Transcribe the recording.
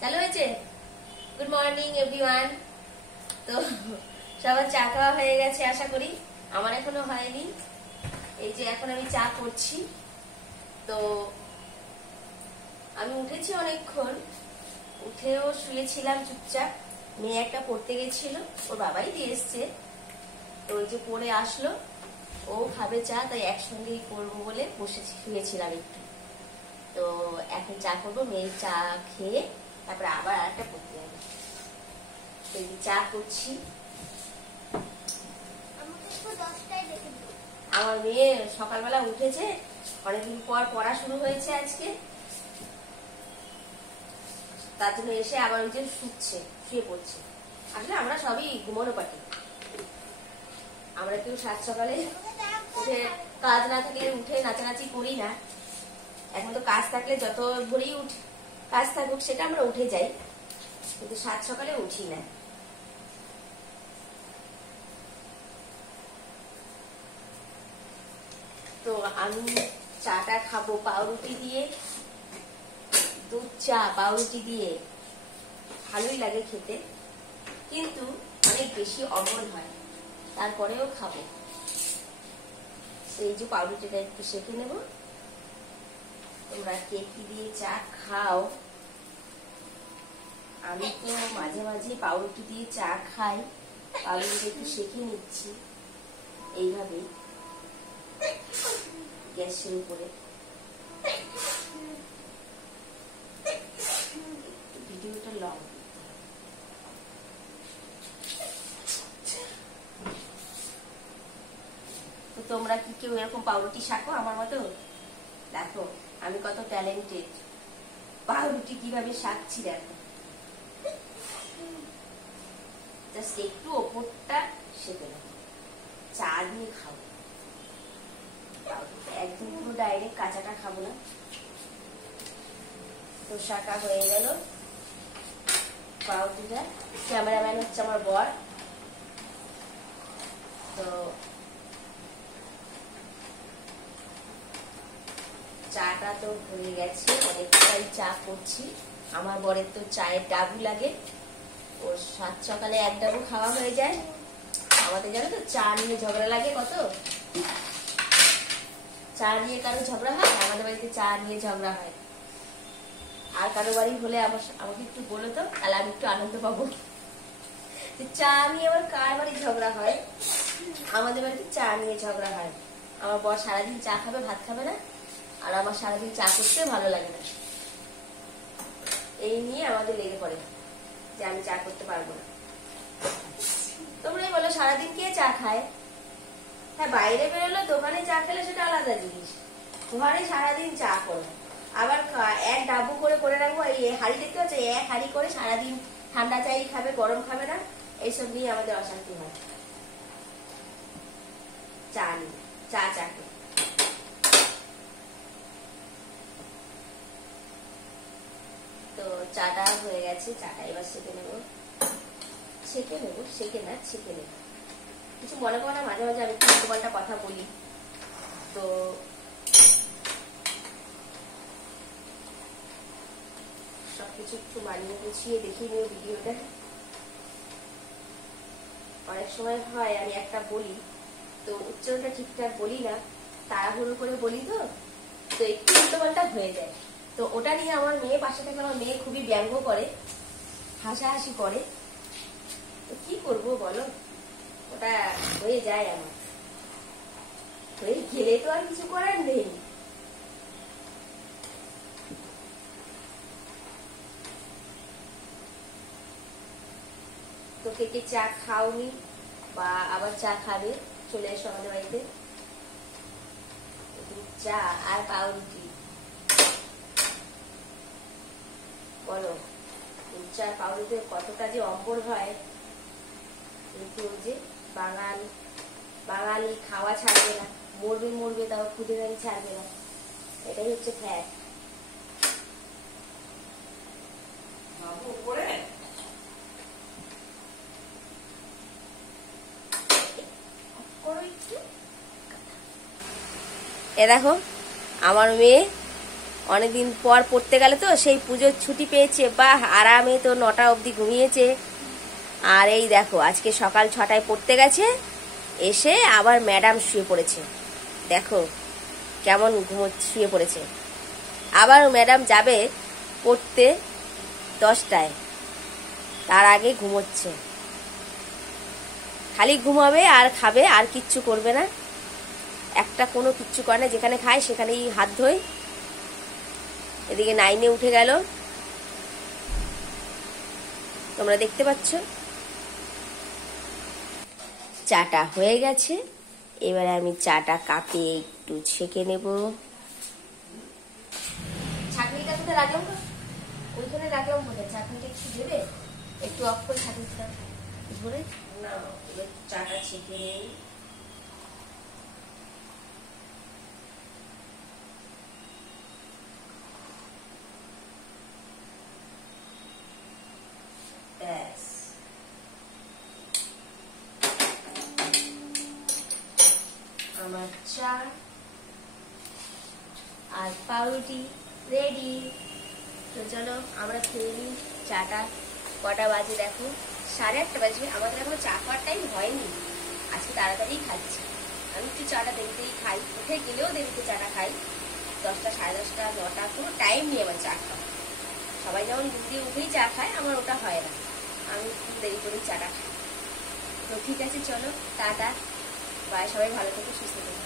চালু হয়েছে। Good morning everyone. তো সবার চা খাওয়া হয়ে গেছে আশা করি, আমার এখনো হয়নি। এই যে এখন আমি চা করছি। তো আমি উঠেছি অনেকক্ষণ, উঠেও শুয়েছিলাম চুপচাপ। মেয়ে একটা পড়তে গেছিল, ওর বাবাই দিয়ে এসছে। তো ওই যে পড়ে আসলো, ও খাবে চা, তাই একসঙ্গেই করবো বলে বসেছি, শুয়েছিলাম একটু। তো এখন চা করবো, মেয়ের চা খেয়ে তারপরে আবার আরেকটা পড়তে যাবে। তো এই চা করছি। আমার মেয়ে সকালবেলা উঠেছে, অনেকদিন পর পড়া শুরু হয়েছে আজকে, তার জন্য এসে আবার ওই যে শুয়ে পড়ছে। আসলে আমরা সবই ঘুমানো পাটি, আমরা কেউ সাত সকালে উঠে কাজ না থাকলে উঠে নাচানাচি করি না। এখন তো কাজ থাকলে যত ভোরেই কাজ থাকুক সেটা আমরা উঠে যাই, কিন্তু সাত সকালে উঠি না। তো আমি চাটা খাবো পাউরুটি দিয়ে, দুধ চা পাউরুটি দিয়ে ভালোই লাগে খেতে, কিন্তু অনেক বেশি অম্বল হয়, তারপরেও খাবো। এই যে পাউরুটিটা একটু সেঁকে নেব। তোমরা কে কি দিয়ে চা খাও? আমি তো মাঝে মাঝে পাউরুটি দিয়ে চা খাই। পাউরুটিটা একটু সেঁকে নিচ্ছি এইভাবে গ্যাসের উপরে। ভিডিওটা লং। তো তোমরা কি কেউ এরকম পাউরুটি শাকো আমার মতো? দেখো আমি কত ট্যালেন্টেড, পাউরুটি কিভাবে শাকছি দেখো। জাস্ট একটু ওপরটা সেঁকে নেবো, চা দিয়ে খাবো। একদম পুরো ডাইরেক্ট কাঁচাটা খাবো না। তো শাকা হয়ে গেল পাউরুটিটা। ক্যামেরাম্যান হচ্ছে আমার বর। তো চাটা তো হয়ে গেছে, অনেকটাই চা করছি। আমার বরের তো চায়ের ডাবু লাগে, ওর সাত সকালে এক ডাবু খাওয়া হয়ে যায়। আমাদের জানো তো চা নিয়ে ঝগড়া লাগে কত। চা নিয়ে কারো ঝগড়া হয়? আমাদের বাড়িতে চা নিয়ে ঝগড়া হয়। আর কারো বাড়ি হলে আমাকে একটু বলো তো, তাহলে আমি একটু আনন্দ পাবো। চা নিয়ে আবার কার বাড়ির ঝগড়া হয়? আমাদের বাড়িতে চা নিয়ে ঝগড়া হয়। আমার বর সারাদিন চা খাবে, ভাত খাবে না, আর আমার সারাদিন চা করতে ভালো লাগে না। এই নিয়ে আমাদের লেগে পড়ে যে আমি চা করতে পারবো না। তোমরাই বলো সারাদিন কে চা খায়? হ্যাঁ, বাইরে বেরোলে দোকানে চা খেলে সেটা আলাদা জিনিস, ঘরে সারাদিন চা করো। আবার এক ডাবু করে রাখবো। এই হাড়ি দেখতে পাচ্ছ, এক হাড়ি করে সারাদিন ঠান্ডা চাই খাবে, গরম খাবে না, এইসব নিয়ে আমাদের অশান্তি হয়। চা নিয়ে চা করে তো চাটা হয়ে গেছে। চাটা এবার ছেঁকে নেবো, কিছু মনে করো না, মাঝে মাঝে আমি একটু উল্টোপাল্টা কথা বলি। তো সবকিছু একটু মানিয়ে গুছিয়ে দেখিয়ে নিও ভিডিওটা। অনেক সময় হয় আমি একটা বলি তো উচ্চারণটা ঠিকঠাক বলি না, তাড়াহুড়ো করে বলি, তো একটু উল্টোপাল্টা হয়ে যায়। তো ওটা নিয়ে আমার মেয়ে পাশে থেকে, আমার মেয়ে খুবই ব্যঙ্গ করে, হাসাহাসি করে। তো কি করবো বলো, ওটা হয়ে যায়, আমার হয়ে গেলে তো আর কিছু করার নেই। তো কে কে চা খাওনি বা আবার চা খাবে, চলে এসো আমাদের বাড়িতে। চা আর পাউরুটি, বলো চা পাউরুটিতে কতটা যে অম্বল হয়। কিন্তু ওই যে বাঙালি খাওয়া ছাড়বে না, মরবে তাও খুদে গাড়ি ছাড়বে না, এটাই হচ্ছে ফ্যাক্ট। এ দেখো আমার মেয়ে অনেকদিন পর পড়তে গেল তো, সেই পুজোর ছুটি পেয়েছে, বাহ আরামে তো 9টা অবধি ঘুমিয়েছে। আর এই দেখো আজকে সকাল 6টায় পড়তে গেছে, এসে আবার ম্যাডাম শুয়ে পড়েছে, দেখো কেমন শুয়ে পড়েছে। আবার ম্যাডাম যাবে পড়তে 10টায়, তার আগে ঘুমোচ্ছে। খালি ঘুমাবে আর খাবে, আর কিচ্ছু করবে না, একটা কোনো কিচ্ছু করে না, যেখানে খায় সেখানেই হাত ধোয়। এদিকে 9-এ উঠে গেল, তোমরা দেখতে পাচ্ছ। চাটা হয়ে গেছে, এবারে আমি চাটা কাপে একটু ছেঁকে নেব। ছাঁকনিটা কোথায় রাখলাম, ওইখানে রাখলাম বোধহয়, ছাঁকনিটা একটু দেবে, একটু অফ করে ছাঁকনিটা ধরে না, এবার চাটা ছেঁকে নেই। আমার চা আর পাউরুটি রেডি। তো চলো আমরা খেয়ে নিই চাটা। কটা বাজে দেখো, 8:30 বাজবে। আমাদের এখনো চা খাওয়ার টাইম হয়নি, আজকে তাড়াতাড়ি খাচ্ছি। আমি একটু চাটা দেরিতেই খাই, উঠে গেলেও দেরিতে চাটা খাই, 10টা, 10:30, 9টা, কোনো টাইম নেই আমার চা খাওয়া। সবাই যেমন দুধ দিয়ে উঠেই চা খায়, আমার ওটা হয় না, আমি একটু দেরি করেই চাটা খাই। তো ঠিক আছে, চলো টাটা, বাই, সবাই ভালো থেকো, সুস্থ থেকো।